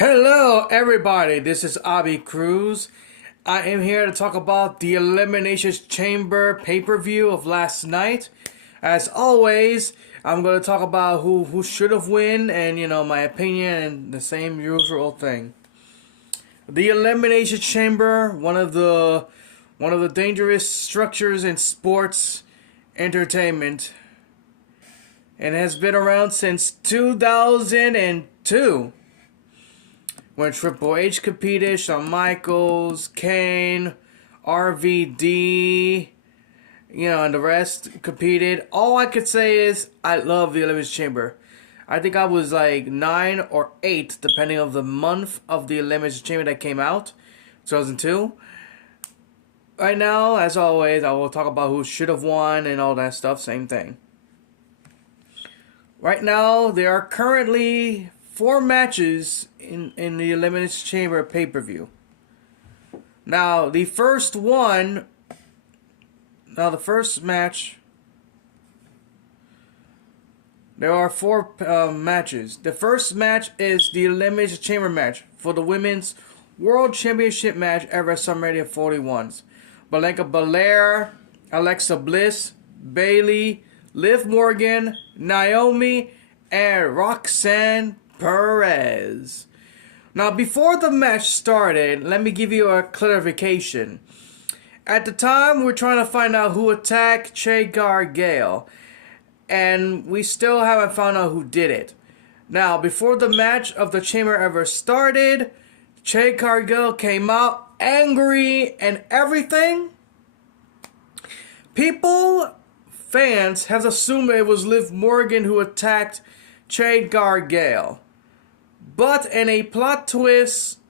Hello, everybody. This is Abby Cruz. I am here to talk about the Elimination Chamber pay-per-view of last night. As always, I'm going to talk about who should have won and my opinion and the same usual thing. The Elimination Chamber, one of the dangerous structures in sports entertainment, and has been around since 2002. When Triple H competed, Shawn Michaels, Kane, RVD, and the rest competed. All I could say is I love the Elimination Chamber. I think I was like 9 or 8, depending on the month of the Elimination Chamber that came out, 2002. Right now, as always, I will talk about who should have won and all that stuff. Same thing. Right now, there are currently 4 matches in the Elimination Chamber pay-per-view. Now, the first match, there are 4 matches. The first match is the Elimination Chamber match for the Women's World Championship match at WrestleMania 41. Bianca Belair, Alexa Bliss, Bayley, Liv Morgan, Naomi, and Roxanne Perez. Now, before the match started, let me give you a clarification. At the time, we're trying to find out who attacked Che Gargale, and we still haven't found out who did it. Now, before the match of the Chamber ever started, Che Gargale came out angry and everything. Fans have assumed it was Liv Morgan who attacked Che Gargale. But in a plot twist,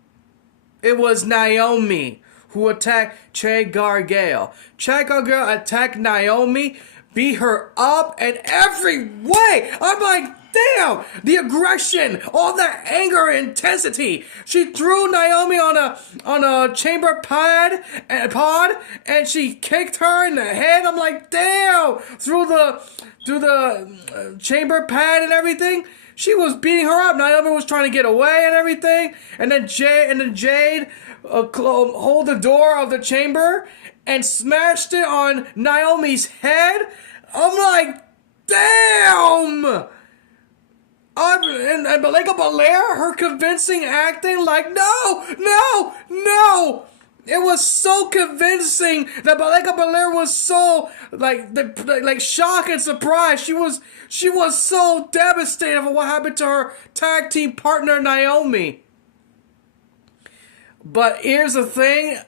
it was Naomi who attacked Che Gargale. Che Gargale attacked Naomi, beat her up in every way. I'm like, damn, the aggression, all that anger and intensity. She threw Naomi on a chamber pod, and she kicked her in the head. I'm like, damn, through the chamber pad and everything. She was beating her up. Naomi was trying to get away and everything. And then Jade hold the door of the chamber and smashed it on Naomi's head. I'm like, damn! And Bianca Belair, her convincing acting, like, no! It was so convincing that Bianca Belair was so like shocked and surprised. She was so devastated for what happened to her tag team partner Naomi. But here's the thing,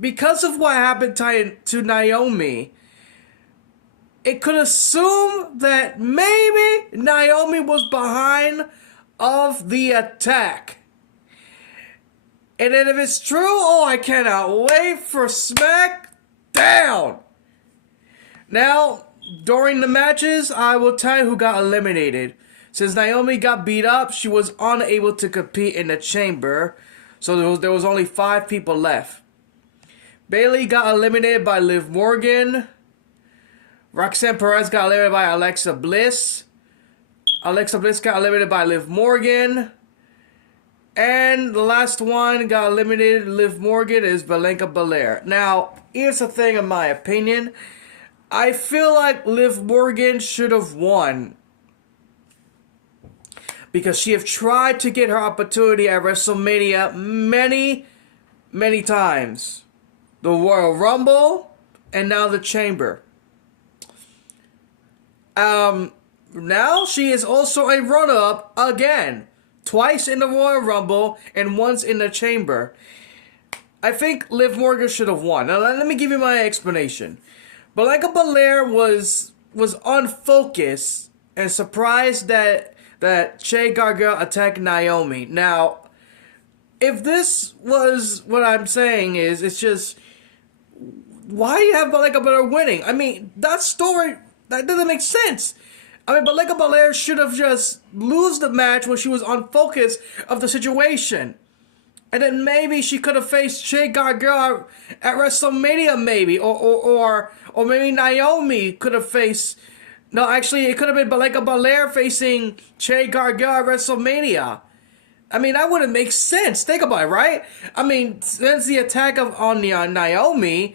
because of what happened to Naomi, it could assume that maybe Naomi was behind of the attack. And then if it's true, I cannot wait for SmackDown. Now, during the matches, I will tell you who got eliminated. Since Naomi got beat up, she was unable to compete in the chamber. So there was only 5 people left. Bayley got eliminated by Liv Morgan. Roxanne Perez got eliminated by Alexa Bliss. Alexa Bliss got eliminated by Liv Morgan. And the last one got eliminated, Liv Morgan, is Bianca Belair. Now, here's the thing, in my opinion. I feel like Liv Morgan should have won, because she have tried to get her opportunity at WrestleMania many, many times. The Royal Rumble, and now the Chamber. Now she is also a runner-up again. Twice in the Royal Rumble and once in the Chamber. I think Liv Morgan should have won. Now let me give you my explanation. Bianca Belair was unfocused and surprised that Che Gargale attacked Naomi. Now, if this was what I'm saying it's just, why do you have Bianca Belair winning? I mean, that story, that doesn't make sense. I mean, Bianca Belair should have just lose the match when she was unfocused of the situation. And then maybe she could have faced Che Gargale at WrestleMania, maybe. Or maybe Naomi could have faced... No, actually, it could have been Bianca Belair facing Che Gargale at WrestleMania. I mean, that wouldn't make sense. Think about it, right? I mean, since the attack on the Naomi,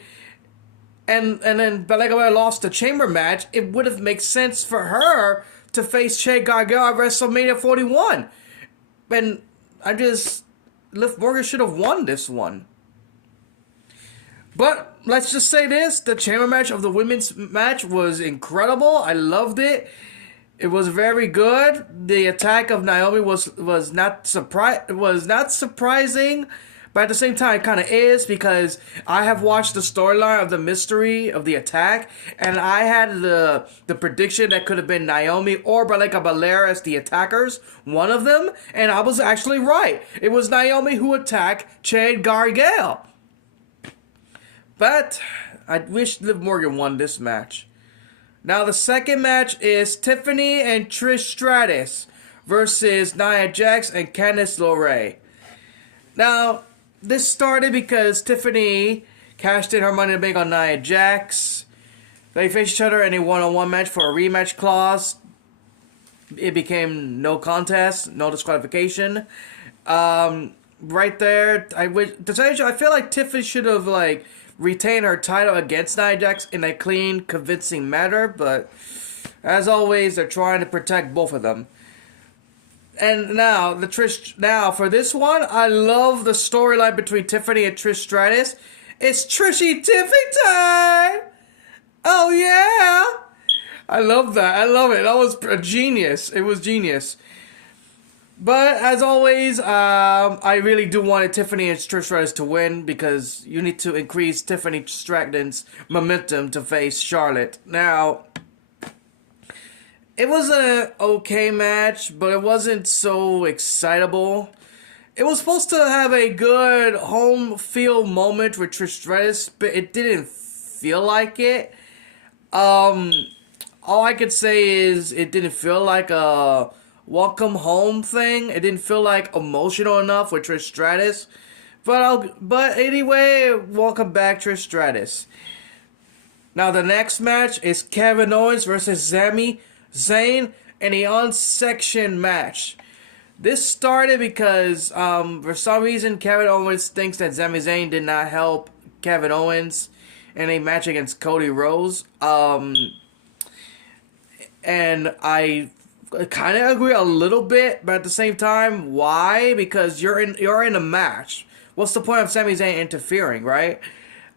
and then Belair lost the chamber match, it would have made sense for her to face Jade Cargill at WrestleMania 41. And Liv Morgan should have won this one. But let's just say this: the chamber match of the women's match was incredible. I loved it. It was very good. The attack of Naomi was not surprising, but at the same time, it kind of is, because I have watched the storyline of the mystery of the attack, and I had the prediction that could have been Naomi or Belair as the attackers, one of them, and I was actually right. It was Naomi who attacked Jade Cargill. But I wish Liv Morgan won this match. Now the second match is Tiffany and Trish Stratus versus Nia Jax and Candice LeRae. Now, this started because Tiffany cashed in her Money in the Bank on Nia Jax. They faced each other in a one-on-one match for a rematch clause. It became no contest, no disqualification. Right there, to tell you, I feel like Tiffany should have retain her title against Nia Jax in a clean, convincing manner, but as always, they're trying to protect both of them. And now for this one, I love the storyline between Tiffany and Trish Stratus. It's Trishy Tiffy time! Oh yeah! I love that. I love it. That was genius. It was genius. But as always, I really do want Tiffany and Trish Stratus to win, because you need to increase Tiffany Stratton's momentum to face Charlotte. Now, it was an okay match, but it wasn't so excitable. It was supposed to have a good home field moment with Trish Stratus, but it didn't feel like it. All I could say is it didn't feel like a welcome home thing. It didn't feel like emotional enough with Trish Stratus. But anyway, welcome back, Trish Stratus. Now the next match is Kevin Owens versus Sami Zayn in a unsanctioned match. This started because for some reason Kevin Owens thinks that Sami Zayn did not help Kevin Owens in a match against Cody Rhodes. And I kind of agree a little bit, but at the same time, why? Because you're in a match. What's the point of Sami Zayn interfering, right?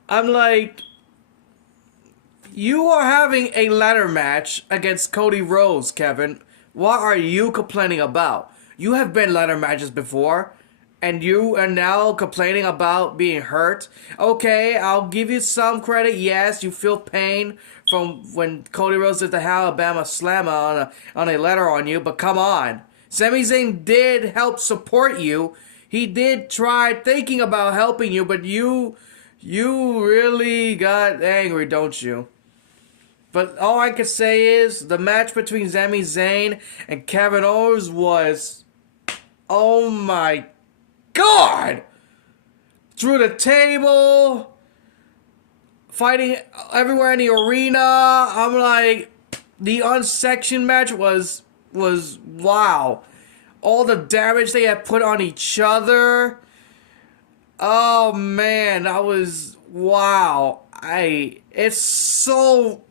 I'm like, you are having a ladder match against Cody Rhodes, Kevin. What are you complaining about? You have been ladder matches before, and you are now complaining about being hurt. Okay, I'll give you some credit. Yes, you feel pain from when Cody Rhodes did the Alabama Slammer on a ladder on you, but come on. Sami Zayn did help support you. He did try thinking about helping you, but you really got angry, don't you? But all I can say is the match between Sami Zayn and Kevin Owens was, oh my God! Through the table, fighting everywhere in the arena. I'm like, the unsanctioned match was wow. All the damage they had put on each other. Oh man, that was wow. It's so,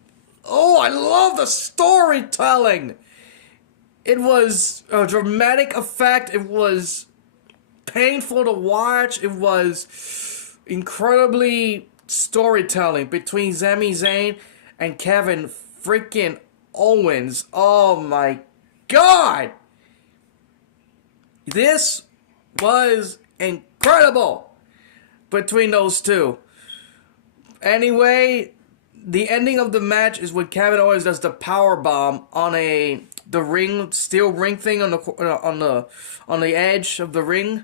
oh, I love the storytelling. It was a dramatic effect. It was painful to watch. It was incredibly storytelling between Sami Zayn and Kevin freaking Owens. Oh my God. This was incredible between those two. Anyway, the ending of the match is when Kevin Owens does the power bomb on the ring, steel ring thing on the edge of the ring.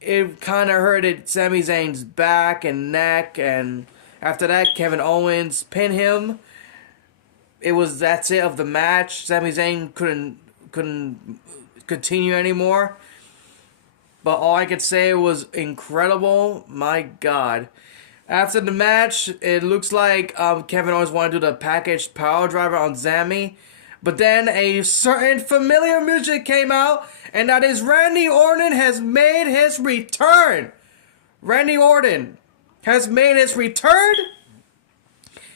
It kind of hurted Sami Zayn's back and neck, and after that, Kevin Owens pinned him. That's it of the match. Sami Zayn couldn't continue anymore. But all I could say was incredible. My God. After the match, it looks like Kevin Owens wanted to do the packaged power driver on Sami. But then a certain familiar music came out, and that is Randy Orton has made his return. Randy Orton has made his return.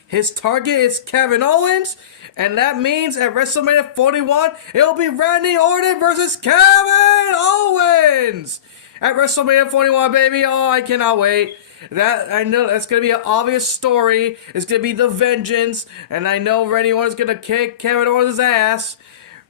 His target is Kevin Owens, and that means at WrestleMania 41, it'll be Randy Orton versus Kevin Owens at WrestleMania 41, baby. Oh, I cannot wait. That I know that's gonna be an obvious story. It's gonna be the vengeance, and I know Randy Orton's gonna kick Kevin Owens' ass,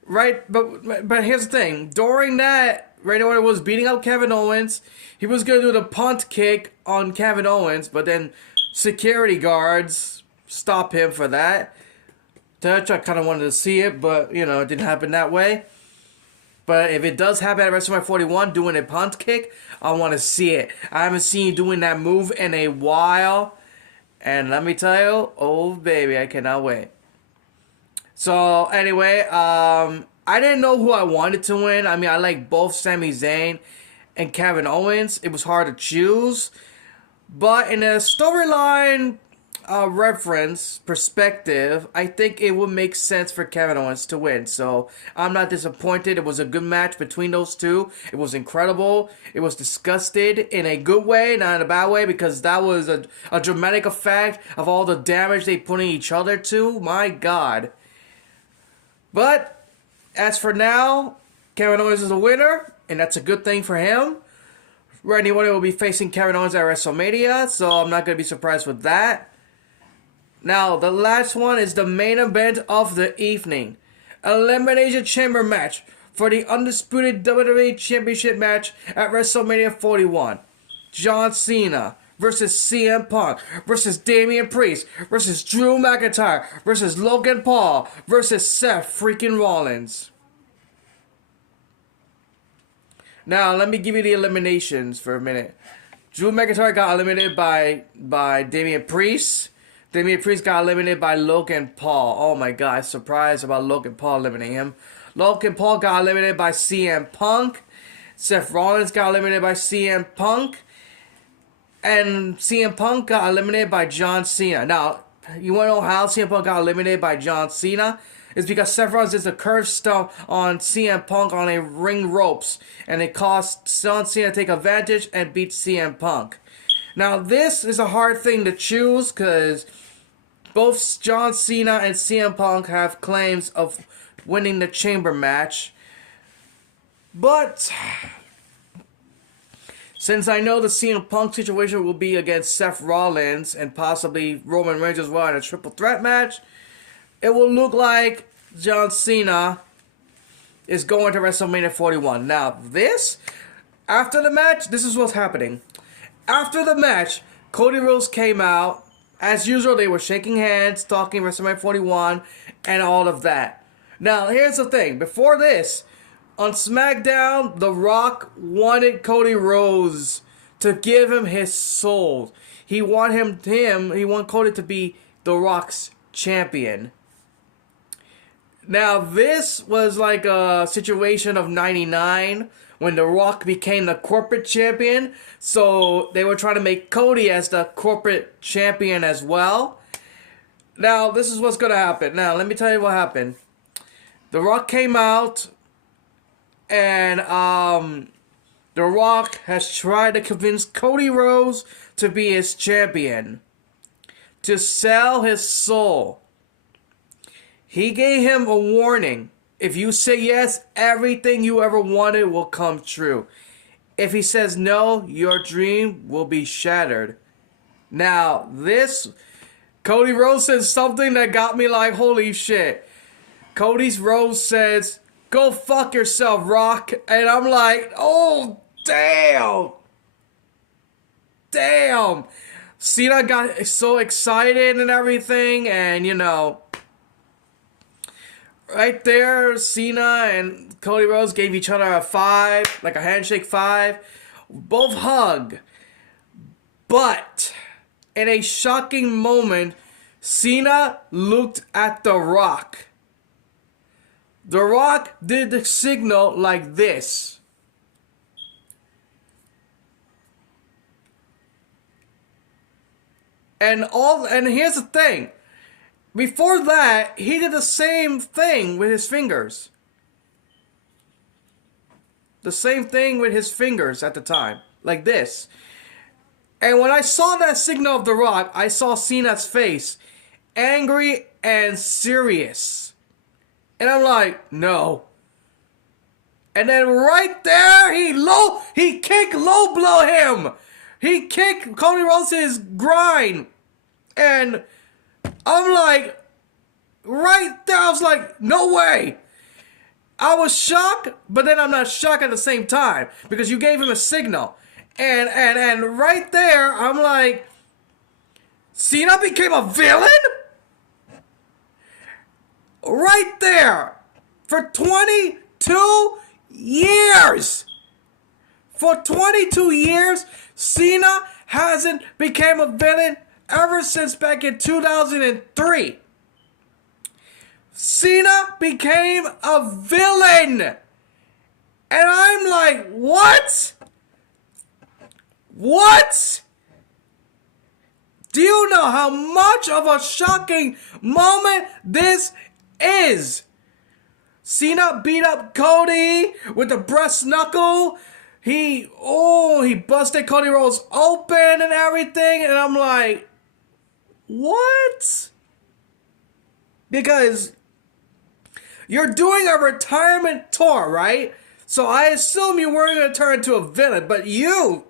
right? But here's the thing: during that, Randy Orton was beating up Kevin Owens. He was gonna do the punt kick on Kevin Owens, but then security guards stop him for that. I kind of wanted to see it, but it didn't happen that way. But if it does happen at WrestleMania 41, doing a punt kick, I want to see it. I haven't seen you doing that move in a while. And let me tell you, oh baby, I cannot wait. So anyway, I didn't know who I wanted to win. I mean, I like both Sami Zayn and Kevin Owens. It was hard to choose. But in a storyline reference perspective, I think it would make sense for Kevin Owens to win. So I'm not disappointed. It was a good match between those two. It was incredible. It was disgusted in a good way, not in a bad way, because that was a dramatic effect of all the damage they put in each other to. My God. But as for now, Kevin Owens is a winner, and that's a good thing for him. Randy Orton will be facing Kevin Owens at WrestleMania, so I'm not going to be surprised with that. Now, the last one is the main event of the evening. Elimination Chamber match for the undisputed WWE Championship match at WrestleMania 41. John Cena versus CM Punk versus Damian Priest versus Drew McIntyre versus Logan Paul versus Seth freaking Rollins. Now, let me give you the eliminations for a minute. Drew McIntyre got eliminated by Damian Priest. Damian Priest got eliminated by Logan Paul. Oh my God, surprised about Logan Paul eliminating him. Logan Paul got eliminated by CM Punk. Seth Rollins got eliminated by CM Punk. And CM Punk got eliminated by John Cena. Now, you want to know how CM Punk got eliminated by John Cena? It's because Seth Rollins did a curve stomp on CM Punk on a ring ropes. And it caused John Cena to take advantage and beat CM Punk. Now, this is a hard thing to choose because both John Cena and CM Punk have claims of winning the chamber match. But since I know the CM Punk situation will be against Seth Rollins and possibly Roman Reigns as well in a triple threat match, it will look like John Cena is going to WrestleMania 41. Now, after the match, this is what's happening. After the match, Cody Rhodes came out. As usual, they were shaking hands, talking WrestleMania 41, and all of that. Now, here's the thing. Before this, on SmackDown, The Rock wanted Cody Rhodes to give him his soul. He wanted Cody to be The Rock's champion. Now, this was like a situation of 99 when The Rock became the corporate champion. So they were trying to make Cody as the corporate champion as well. Now, this is what's going to happen. Now, let me tell you what happened. The Rock came out, and The Rock has tried to convince Cody Rhodes to be his champion, to sell his soul. He gave him a warning. If you say yes, everything you ever wanted will come true. If he says no, your dream will be shattered. Now, Cody Rhodes says something that got me like, holy shit. Cody Rhodes says, go fuck yourself, Rock. And I'm like, oh, damn. Damn. Cena got so excited and everything, and right there, Cena and Cody Rhodes gave each other a 5, like a handshake 5. Both hug. But in a shocking moment, Cena looked at The Rock. The Rock did the signal like this. And here's the thing. Before that, he did the same thing with his fingers. the same thing with his fingers at the time, like this. And when I saw that signal of The Rock, I saw Cena's face, angry and serious. And I'm like, no. And then right there, he kicked low blow him. He kicked Cody Rhodes' grind. And I'm like, right there, I was like, no way. I was shocked, but then I'm not shocked at the same time because you gave him a signal. And right there, I'm like, Cena became a villain? Right there. For 22 years. For 22 years, Cena hasn't became a villain ever since back in 2003. Cena became a villain. And I'm like, what? What? Do you know how much of a shocking moment this is? Cena beat up Cody with the breast knuckle. He busted Cody Rhodes open and everything. And I'm like, what? Because you're doing a retirement tour, right? So I assume you weren't going to turn into a villain. But you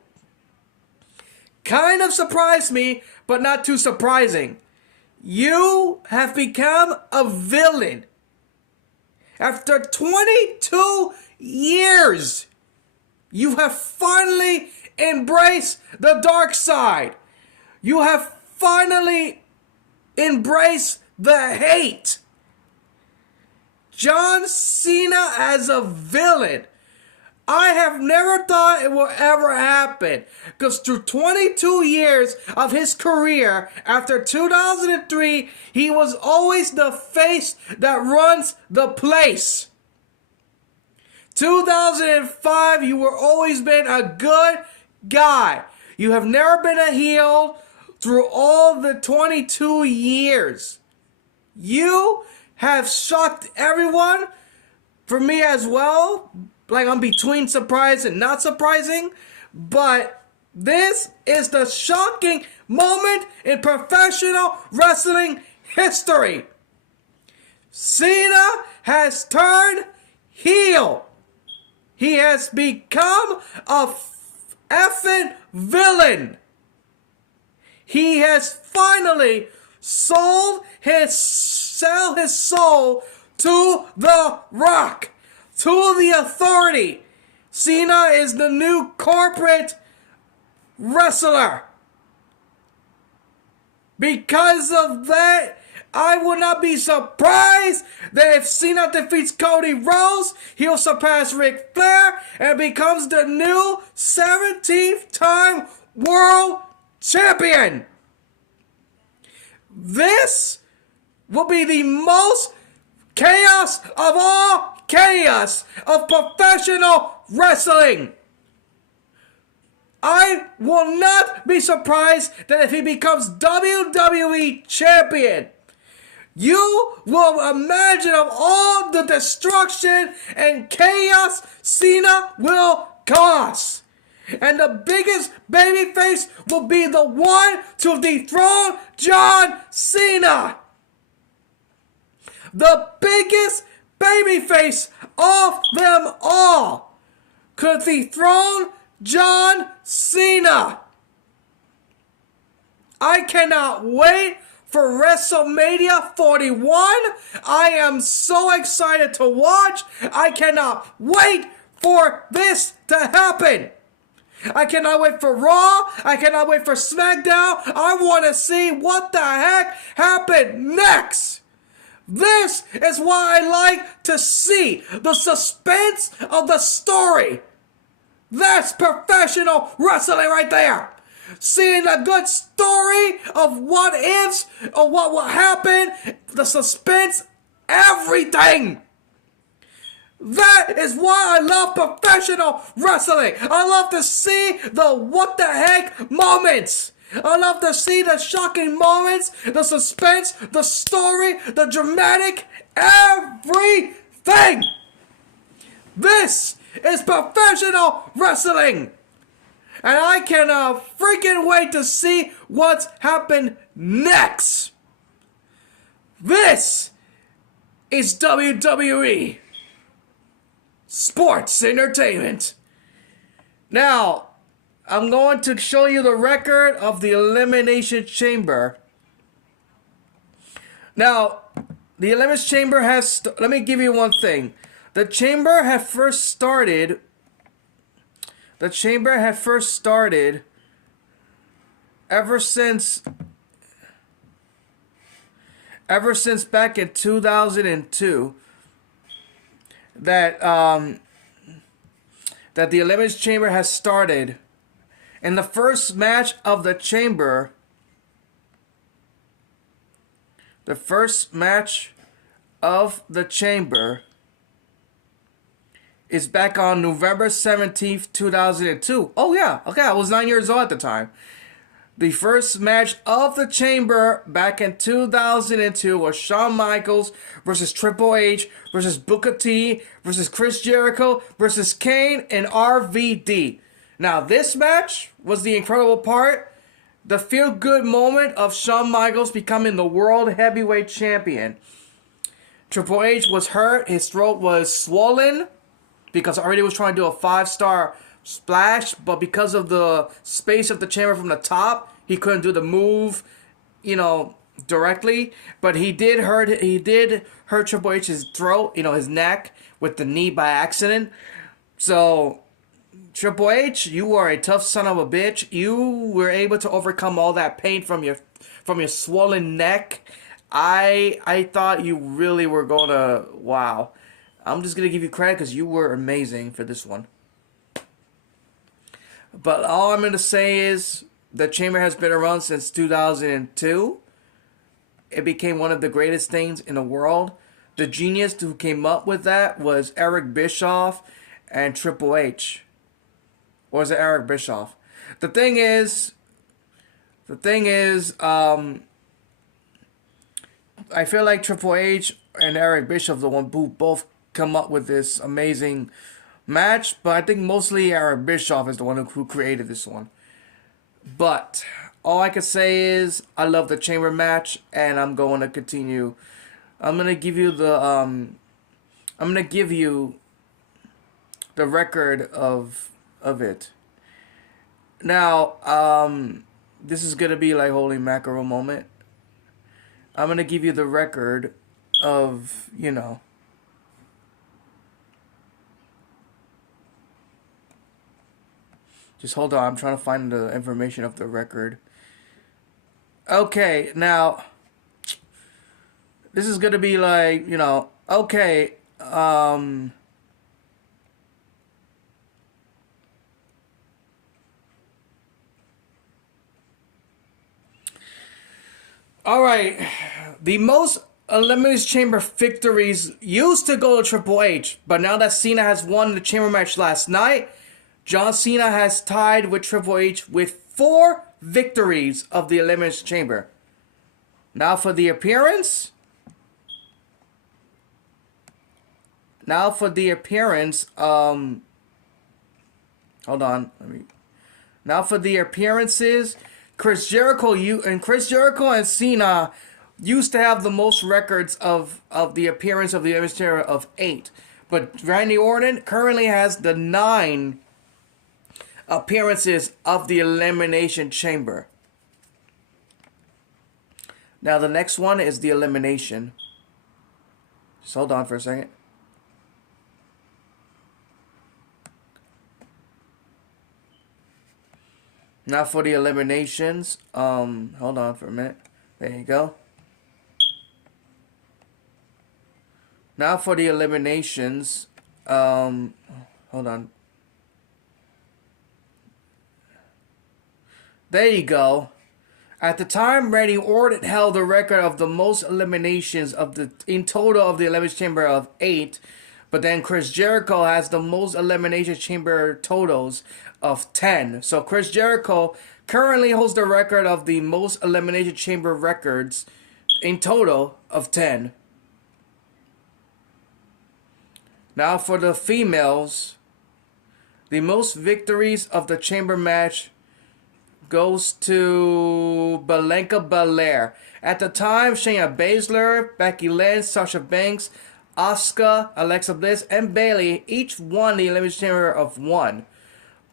kind of surprised me, but not too surprising. You have become a villain. After 22 years, you have finally embraced the dark side. You have finally embraced the hate. John Cena as a villain. I have never thought it will ever happen. Because through 22 years of his career, after 2003, he was always the face that runs the place. 2005, you were always been a good guy. You have never been a heel through all the 22 years. You have shocked everyone, for me as well. Like, I'm between surprise and not surprising. But this is the shocking moment in professional wrestling history. Cena has turned heel. He has become a effing villain. He has finally sold his soul to The Rock, to the authority. Cena is the new corporate wrestler. Because of that, I would not be surprised that if Cena defeats Cody Rhodes, he'll surpass Ric Flair and becomes the new 17th time world champion. This will be the most chaos of all chaos of professional wrestling. I will not be surprised that if he becomes WWE champion, you will imagine of all the destruction and chaos Cena will cause. And the biggest babyface will be the one to dethrone John Cena. The biggest babyface of them all could dethrone John Cena. I cannot wait for WrestleMania 41. I am so excited to watch. I cannot wait for this to happen. I cannot wait for Raw. I cannot wait for SmackDown. I want to see what the heck happened next. This is what I like to see. The suspense of the story. That's professional wrestling right there. Seeing a good story of what ifs or what will happen. The suspense. Everything. That is why I love professional wrestling. I love to see the what the heck moments. I love to see the shocking moments, the suspense, the story, the dramatic, everything. This is professional wrestling. And I cannot freaking wait to see what's happened next. This is WWE Sports Entertainment. Now, I'm going to show you the record of the Elimination Chamber. Now, the Elimination Chamber has... let me give you one thing. The Chamber had first started... ever since back in 2002 that the Elimination Chamber has started. In the first match of the Chamber, is back on November 17th, 2002. Oh yeah, okay, I was 9 years old at the time. The first match of the Chamber back in 2002 was Shawn Michaels versus Triple H versus Booker T versus Chris Jericho versus Kane and RVD. Now, this match was the incredible part. The feel-good moment of Shawn Michaels becoming the World Heavyweight Champion. Triple H was hurt. His throat was swollen because already was trying to do a 5-star splash, but because of the space of the chamber from the top, he couldn't do the move, directly. But he did hurt Triple H's throat, his neck with the knee by accident. So Triple H, you are a tough son of a bitch. You were able to overcome all that pain from your swollen neck. I thought you really were gonna... wow. I'm just gonna give you credit because you were amazing for this one. But all I'm going to say is the Chamber has been around since 2002. It became one of the greatest things in the world. The genius who came up with that was Eric Bischoff and Triple H. Or was it Eric Bischoff? The thing is, I feel like Triple H and Eric Bischoff, the one who both come up with this amazing match, but I think mostly Eric Bischoff is the one who created this one. But all I can say is I love the Chamber match, and I'm going to continue. I'm gonna give you the record of it. Now, this is gonna be like holy mackerel moment. I'm gonna give you the record of, Just hold on, I'm trying to find the information of the record. Okay, now, this is gonna be like, okay, alright, the most Elimination Chamber victories used to go to Triple H, but now that Cena has won the Chamber match last night, John Cena has tied with Triple H with 4 victories of the Elimination Chamber. Now for the appearance. Hold on. Now for the appearances, Chris Jericho and Cena used to have the most records of the appearance of the Elimination Chamber of 8. But Randy Orton currently has the 9 appearances of the Elimination Chamber. Now the next one is the elimination. Just hold on for a second. Now for the eliminations, hold on for a minute. There you go. Now for the eliminations, hold on. There you go. At the time, Randy Orton held the record of the most eliminations in total of the Elimination Chamber of 8. But then Chris Jericho has the most Elimination Chamber totals of 10. So Chris Jericho currently holds the record of the most Elimination Chamber records in total of 10. Now for the females, The most victories of the chamber match goes to Bianca Belair. At the time, Shayna Baszler, Becky Lynch, Sasha Banks, Asuka, Alexa Bliss, and Bayley each won the Elimination Chamber of 1.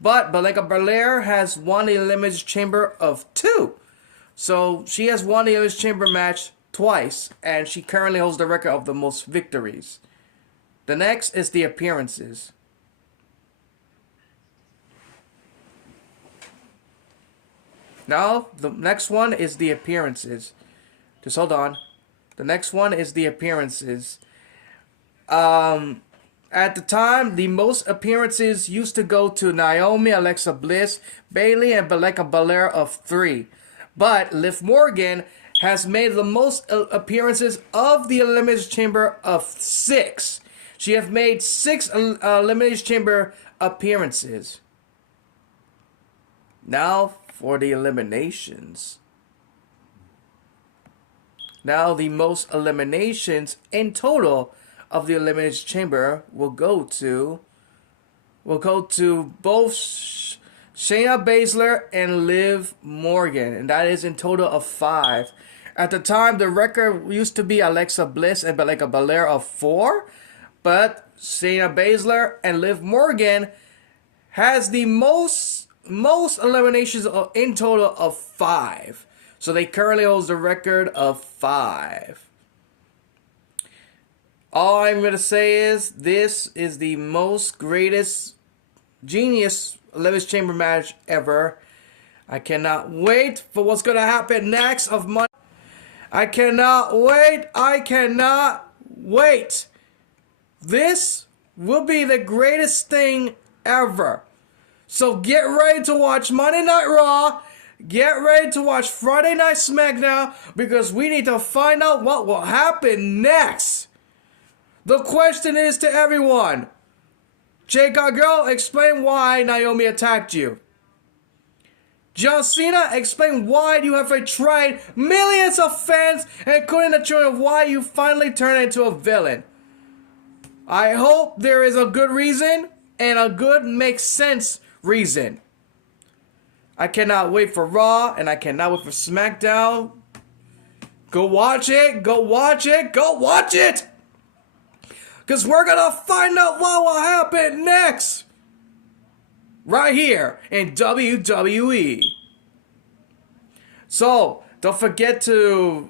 But Bianca Belair has won the Elimination Chamber of 2. So she has won the Elimination Chamber match twice, and she currently holds the record of the most victories. The next is the appearances. Now, the next one is the appearances. Just hold on. The next one is the appearances. At the time, the most appearances used to go to Naomi, Alexa Bliss, Bayley, and Bianca Belair of 3. But Liv Morgan has made the most appearances of the Elimination Chamber of 6. She has made 6 Elimination Chamber appearances. Now for the eliminations. Now the most eliminations in total of the Elimination Chamber will go to both Shayna Baszler and Liv Morgan, and that is in total of 5. At the time, the record used to be Alexa Bliss and Bianca Belair of 4, but Shayna Baszler and Liv Morgan has the most eliminations in total of 5. So they currently hold the record of 5. All I'm going to say is this is the most greatest genius Elimination Chamber match ever. I cannot wait for what's going to happen next of Monday. I cannot wait. This will be the greatest thing ever. So get ready to watch Monday Night Raw. Get ready to watch Friday Night SmackDown, because we need to find out what will happen next. The question is to everyone: Jade Gargano, explain why Naomi attacked you. John Cena, explain why you have betrayed millions of fans, including the children, of why you finally turned into a villain. I hope there is a good reason, and a good makes sense reason. I cannot wait for Raw, and I cannot wait for SmackDown. Go watch it, go watch it, go watch it! Because we're going to find out what will happen next. Right here in WWE. So, don't forget to,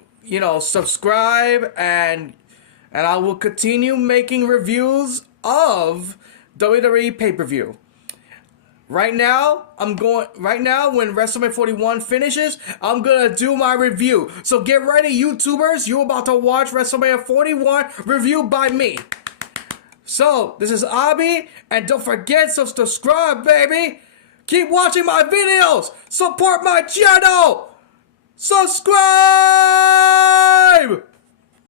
subscribe, and I will continue making reviews of WWE pay-per-view. Right now, when WrestleMania 41 finishes, I'm going to do my review. So get ready, YouTubers. You're about to watch WrestleMania 41 reviewed by me. So, this is Abi, and don't forget to subscribe, baby. Keep watching my videos. Support my channel. Subscribe!